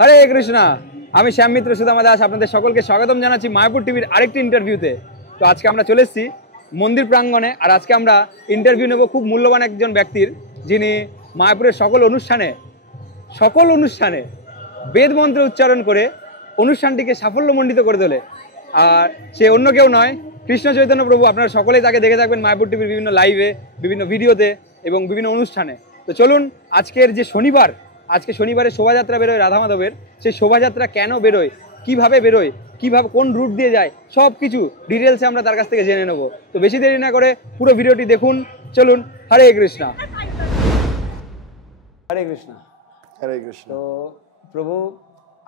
হরে কৃষ্ণা। আমি শ্যাম মিত্র সুদামা দাস আপনাদের সকলকে স্বাগতম জানাচ্ছি মায়াপুর টিভির আরেকটি ইন্টারভিউতে। তো আজকে আমরা চলে এসেছি মন্দির প্রাঙ্গণে, আর আজকে আমরা ইন্টারভিউ নেব খুব মূল্যবান একজন ব্যক্তির, যিনি মায়াপুরের সকল অনুষ্ঠানে বেদ মন্ত্র উচ্চারণ করে অনুষ্ঠানটিকে সাফল্যমণ্ডিত করে তোলে। আর সে অন্য কেউ নয়, কৃষ্ণ চৈতন্য প্রভু। আপনারা সকলেই তাকে দেখে থাকবেন মায়াপুর টিভির বিভিন্ন লাইভে, বিভিন্ন ভিডিওতে এবং বিভিন্ন অনুষ্ঠানে। তো চলুন, আজকে শনিবারে শোভাযাত্রা বেরোয় রাধা মাধবের। সেই শোভাযাত্রা কেন বেরোয়, কিভাবে বেরোয়, কিভাবে কোন রুট দিয়ে যায়, সব কিছু ডিটেলসে আমরা তার কাছ থেকে জেনে নেব। তো বেশি দেরি না করে পুরো ভিডিওটি দেখুন। চলুন, হরে কৃষ্ণ। হরে কৃষ্ণ। হরে কৃষ্ণ। তো প্রভু,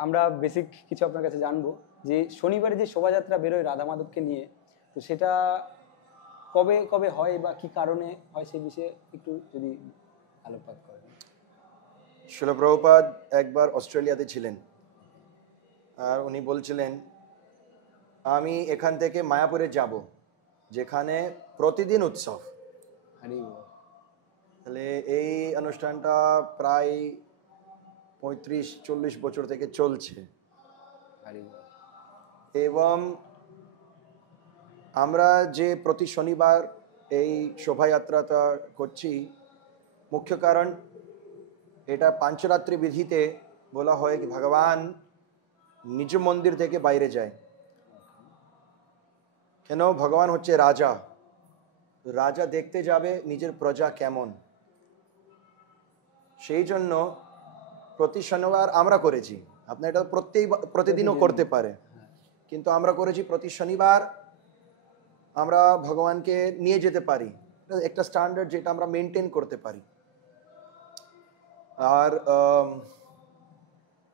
আমরা বেসিক কিছু আপনার কাছে জানবো যে শনিবারে যে শোভাযাত্রা বেরোয় রাধা মাধবকে নিয়ে, তো সেটা কবে কবে হয় বা কি কারণে হয়, সেই বিষয়ে একটু যদি আলোকপাত করেন। শিল প্রভুপাদ একবার অস্ট্রেলিয়াতে ছিলেন, আর উনি বলছিলেন আমি এখান থেকে মায়াপুরে যাব, যেখানে প্রতিদিন উৎসব। তাহলে এই অনুষ্ঠানটা প্রায় 35-40 বছর থেকে চলছে। এবং আমরা যে প্রতি শনিবার এই শোভাযাত্রাটা করছি, মুখ্য কারণ এটা পাঞ্চরাত্রি বিধিতে বলা হয় কি ভগবান নিজ মন্দির থেকে বাইরে যায়। কেন? ভগবান হচ্ছে রাজা, রাজা দেখতে যাবে নিজের প্রজা কেমন। সেই জন্য প্রতি শনিবার আমরা করেছি। আপনার এটা প্রতিদিনও করতে পারে, কিন্তু আমরা করেছি প্রতি শনিবার আমরা ভগবানকে নিয়ে যেতে পারি, একটা স্ট্যান্ডার্ড যেটা আমরা মেনটেন করতে পারি। আর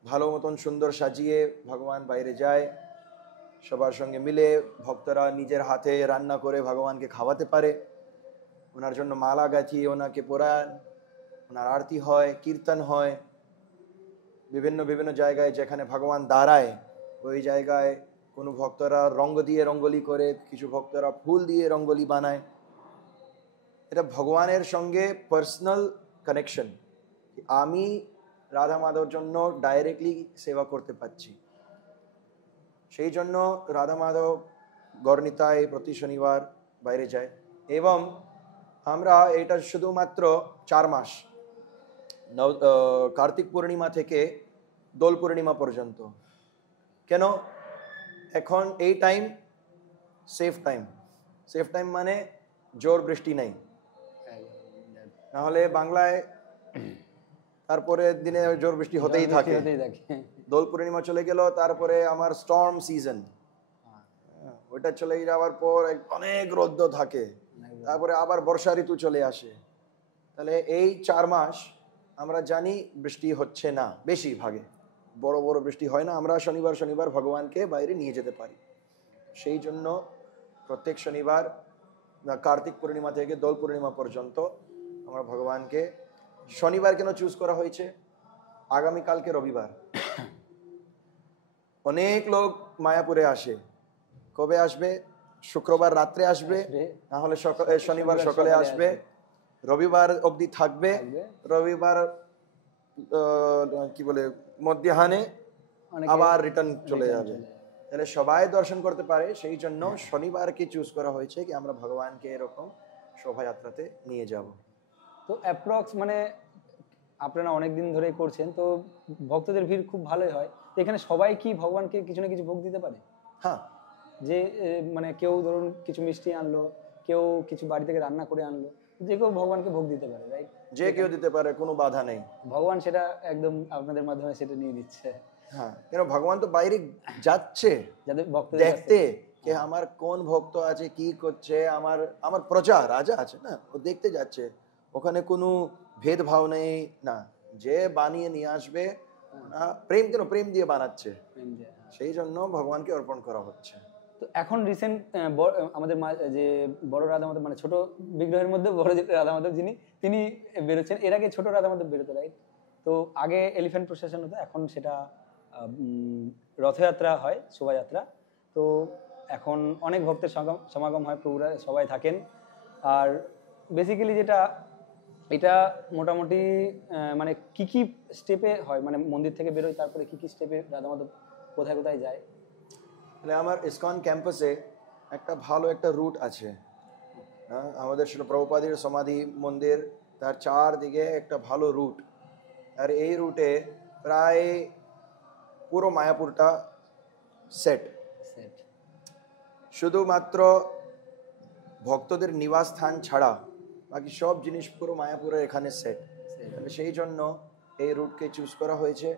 ভালো মতন সুন্দর সাজিয়ে ভগবান বাইরে যায়, সবার সঙ্গে মিলে ভক্তরা নিজের হাতে রান্না করে ভগবানকে খাওয়াতে পারে, ওনার জন্য মালা গাঁথিয়ে ওনাকে পরান, ওনার আরতি হয়, কীর্তন হয়। বিভিন্ন বিভিন্ন জায়গায় যেখানে ভগবান দাঁড়ায় ওই জায়গায় কোনো ভক্তরা রঙ দিয়ে রঙ্গোলি করে, কিছু ভক্তরা ফুল দিয়ে রঙ্গোলি বানায়। এটা ভগবানের সঙ্গে পার্সোনাল কানেকশন, আমি রাধা মাধবের জন্য ডাইরেক্টলি সেবা করতে পারছি। সেই জন্য রাধা মাধব গৌরনিতাই প্রতি শনিবার বাইরে যায়। এবং আমরা এটা শুধুমাত্র 4 মাস, কার্তিক পূর্ণিমা থেকে দোল পূর্ণিমা পর্যন্ত। কেন? এখন এই টাইম সেফ টাইম মানে জোর বৃষ্টি নেই, নাহলে বাংলায় তারপরে দিনে জোর বৃষ্টি হতেই থাকে। দোল পূর্ণিমা চলে গেল, তারপরে আমার স্টর্ম সিজন, ওইটা চলে যাওয়ার পর অনেক রোদ্দ থাকে, তারপরে আবার বর্ষা ঋতু চলে আসে। তাহলে এই 4 মাস আমরা জানি বৃষ্টি হচ্ছে না, বেশি ভাগে বড় বড় বৃষ্টি হয় না। আমরা শনিবার ভগবানকে বাইরে নিয়ে যেতে পারি। সেই জন্য প্রত্যেক শনিবার কার্তিক পূর্ণিমা থেকে দোল পূর্ণিমা পর্যন্ত আমরা ভগবানকে, শনিবার কেন চুজ করা হয়েছে? আগামীকালকে রবিবার, অনেক লোক মায়াপুরে আসে। কবে আসবে? শুক্রবার রাত্রে আসবে, না হলে শনিবার সকালে আসবে, রবিবার অবধি থাকবে, রবিবার কি বলে মধ্যাহ্নে আবার রিটার্ন চলে যাবে। তাহলে সবাই দর্শন করতে পারে। সেই জন্য শনিবারকে চুজ করা হয়েছে কি আমরা ভগবানকে এরকম শোভাযাত্রাতে নিয়ে যাব। তো অ্যাপ্রক্স মানে আপনারা অনেকদিন ধরে করছেন, তো ভক্তদের ভিড় খুব ভালোই হয়। এখানে সবাই কি ভগবানকে কিছু না কিছু ভোগ দিতে পারে? হ্যাঁ, যে মানে কেউ ধরুন কিছু মিষ্টি আনলো, কেউ কিছু বাড়ি থেকে রান্না করে আনলো, যে কেউ ভগবানকে ভোগ দিতে পারে, রাইট? যে কেউ দিতে পারে, কোনো বাধা নেই। ভগবান সেটা একদম আপনাদের মাধ্যমে সেটা নিয়ে নিচ্ছে। হ্যাঁ, কেন ভগবান তো বাইরে যাচ্ছে যাদের ভক্ত দেখতে যে আমার কোন ভক্ত আছে, কি করছে, আমার প্রজা রাজা আছে না, ও দেখতে যাচ্ছে। ওখানে কোনো ভেদভাব নেই না, যে বানিয়ে নিয়ে আসবে প্রেম দিয়ে বানাচ্ছে, সেই জন্য ভগবানকে অর্পণ করা হচ্ছে। তো এখন রিসেন্ট আমাদের যে বড় রাধা মাধব, মানে ছোট বিগ্রহের মধ্যে বড় রাধা মাধব যিনি, তিনি বেরোচ্ছেন। এর আগে ছোট রাধা মাধব বেরোতো, রাইট? তো আগে এলিফ্যান্ট প্রসেশন হতো, এখন সেটা রথযাত্রা হয়, শোভাযাত্রা। তো এখন অনেক ভক্তের সমাগম হয়, প্রভুরা সবাই থাকেন। আর বেসিক্যালি যেটা এটা মোটামুটি মানে কি কি স্টেপে হয়, মানে মন্দির থেকে বেরোয় তারপরে কি কি স্টেপে রাধা মাধব কোথায় কোথায় যায়? মানে আমার ইসকন ক্যাম্পাসে একটা ভালো একটা রুট আছে। হ্যাঁ, আমাদের শিল প্রভুপাদের সমাধি মন্দির, তার চারদিকে একটা ভালো রুট। আর এই রুটে প্রায় পুরো মায়াপুরটা সেট। শুধুমাত্র ভক্তদের নিবাস স্থান ছাড়া বাকি সব জিনিস পুরো মায়াপুরে এখানে সেট। তাহলে সেই জন্য এই রুটকে চুজ করা হয়েছে,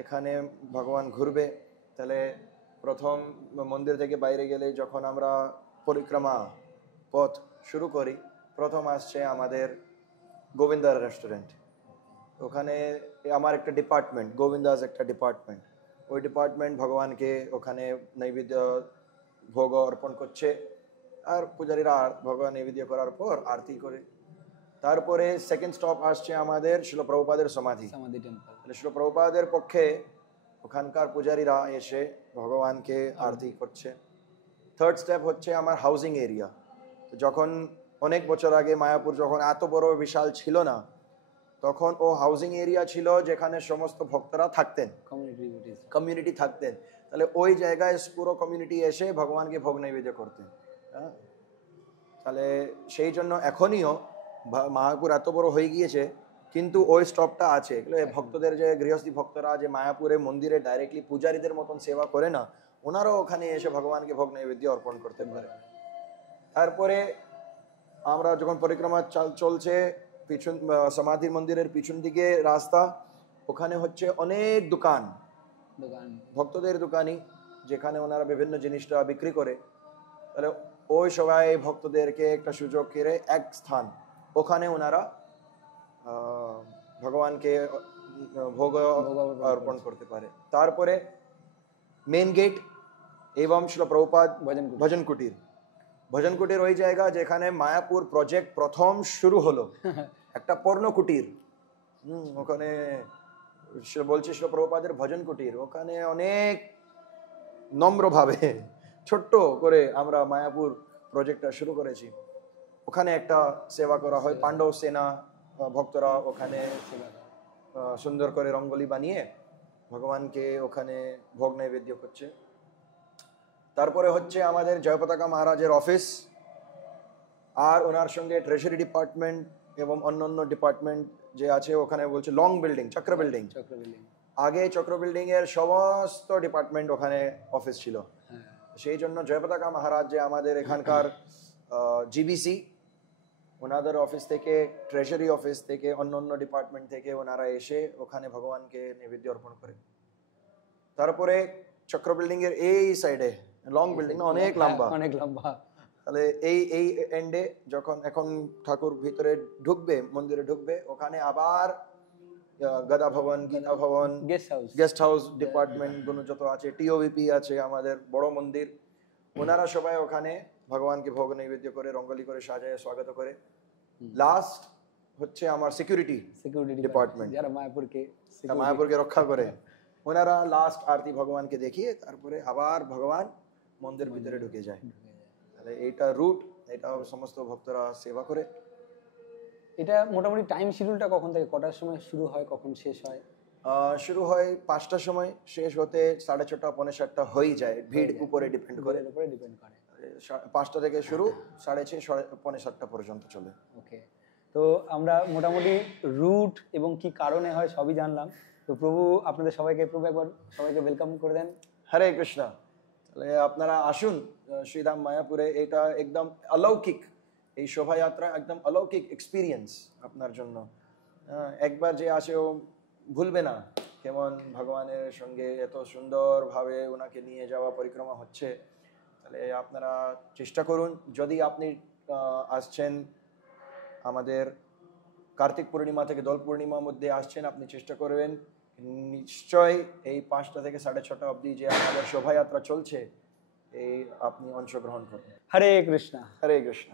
এখানে ভগবান ঘুরবে। তাহলে প্রথম মন্দির থেকে বাইরে গেলে যখন আমরা পরিক্রমা পথ শুরু করি, প্রথম আসছে আমাদের গোবিন্দার রেস্টুরেন্ট। ওখানে আমার একটা ডিপার্টমেন্ট, গোবিন্দাস একটা ডিপার্টমেন্ট, ওই ডিপার্টমেন্ট ভগবানকে ওখানে নৈবেদ্য ভোগ অর্পণ করছে। আর পূজারীরা ভগবান নৈবেদ্য করার পর আরতি করে। তারপরে সেকেন্ড স্টপ আসছে আমাদের শিল প্রভুপাদের সমাধি টেম্পল। শিল প্রভুপাদের পক্ষে ওখানকার পূজারীরা এসে ভগবানকে আরতি করছে। থার্ড স্টেপ হচ্ছে আমার হাউজিং এরিয়া। যখন অনেক বছর আগে মায়াপুর যখন এত বড় বিশাল ছিল না, তখন ও হাউজিং এরিয়া ছিল যেখানে সমস্ত ভক্তরা থাকতেন, কমিউনিটি থাকতেন। তাহলে ওই জায়গায় পুরো কমিউনিটি এসে ভগবানকে ভোগ নৈবেদ্য করতেন। হ্যাঁ, তাহলে সেই জন্য এখনইও মায়াপুর এত বড় হয়ে গিয়েছে, কিন্তু ওই স্টপটা আছে। ভক্তদের যে গৃহস্থী ভক্তরা যে মায়াপুরে মন্দিরে ডাইরেক্টলি পূজারীদের মতন সেবা করে না, ওনারাও ওখানে এসে ভগবানকে ভোগ নৈবেদ্য অর্পণ করতে পারে। তারপরে আমরা যখন পরিক্রমা চলছে, পিছন সমাধির মন্দিরের পিছন দিকে রাস্তা, ওখানে হচ্ছে অনেক দোকান, ভক্তদের দোকানি, যেখানে ওনারা বিভিন্ন জিনিসটা বিক্রি করে। তাহলে ওই সবাই ভক্তদেরকে একটা সুযোগ করে এক স্থান, ওখানে ওনারা ভগবানকে ভোগ অর্পণ করতে পারে। তারপরে মেন গেট এবং শিল প্রভুপাদ ভজন কুটির। ভজন কুটির ওই জায়গা যেখানে মায়াপুর প্রজেক্ট প্রথম শুরু হলো, একটা পর্ণ কুটির। ওখানে বলছে শিল প্রভুপাদের ভজন কুটির। ওখানে অনেক নম্রভাবে ছোট্ট করে আমরা মায়াপুর প্রজেক্টটা শুরু করেছি। ওখানে একটা সেবা করা হয়, পাণ্ডব সেনা ভক্তরা ওখানে সুন্দর করে রঙ্গোলি বানিয়ে ভগবানকে ওখানে ভোগ নৈবেদ্য করছে। তারপরে হচ্ছে আমাদের জয়পতাকা মহারাজের অফিস, আর ওনার সঙ্গে ট্রেজারি ডিপার্টমেন্ট এবং অন্যান্য ডিপার্টমেন্ট যে আছে ওখানে বলছে লং বিল্ডিং, চক্র বিল্ডিং। আগে চক্র বিল্ডিং এর সমস্ত ডিপার্টমেন্ট ওখানে অফিস ছিল। সেই জন্য জয়পতাকা মহারাজ যে আমাদের এখানকার জিবিসি, ওনাদের অফিস থেকে, ট্রেজারি অফিস থেকে, অন্যান্য ডিপার্টমেন্ট থেকে ওনারা এসে ওখানে ভগবানকে নৈবেদ্য অর্পণ করে। তারপরে চক্র বিল্ডিং এর এই সাইডে লং বিল্ডিং, অনেক লম্বা, তাহলে এই এন্ডে যখন এখন ঠাকুর ভিতরে ঢুকবে, মন্দিরে ঢুকবে, ওখানে আবার গদা ভবন, গীতা ভবন, গেস্ট হাউস ডিপার্টমেন্ট গুলো যত আছে, টিওভিপি আছে, আমাদের বড় মন্দির, ওনারা সবাই ওখানে ভগবানকে ভোগ নৈবেদ্য করে, রঙ্গোলি করে সাজায় স্বাগত করে। লাস্ট হচ্ছে আমার সিকিউরিটি ডিপার্টমেন্ট, যারা মায়াপুরকে রক্ষা করে। ওনারা লাস্ট আরতি ভগবানকে দেখিয়ে তারপরে আবার ভগবান মন্দির ভিতরে ঢুকে যায়। তাহলে এইটা রুট, এটা সমস্ত ভক্তরা সেবা করে। এটা মোটামুটি টাইম শিডিউলটা কখন থেকে কটার সময় শুরু হয়, কখন শেষ হয়? শুরু হয় 5টার সময়, শেষ হতে 6:30 পৌনে 7টা হয়ে যায়। ভিড় উপরে ডিপেন্ড করে। 5টা থেকে শুরু, 6:30 পৌনে 7টা পর্যন্ত চলে। ওকে, তো আমরা মোটামুটি রুট এবং কি কারণে হয় সবই জানলাম। তো প্রভু আপনাদের সবাইকে, প্রভু একবার সবাইকে ওয়েলকাম করে দেন। হরে কৃষ্ণ। তাহলে আপনারা আসুন শ্রীধাম মায়াপুরে। এটা একদম অলৌকিক, এই শোভাযাত্রা একদম অলৌকিক এক্সপিরিয়েন্স আপনার জন্য। একবার যে আসে ও ভুলবে না কেমন ভগবানের সঙ্গে এত সুন্দরভাবে ওনাকে নিয়ে যাওয়া পরিক্রমা হচ্ছে। তাহলে আপনারা চেষ্টা করুন, যদি আপনি আসছেন আমাদের কার্তিক পূর্ণিমা থেকে দোল পূর্ণিমার মধ্যে আসছেন, আপনি চেষ্টা করবেন নিশ্চয় এই 5টা থেকে 6:30 অবধি যে আমাদের শোভাযাত্রা চলছে, এই আপনি অংশগ্রহণ করুন। হরে কৃষ্ণ। হরে কৃষ্ণ।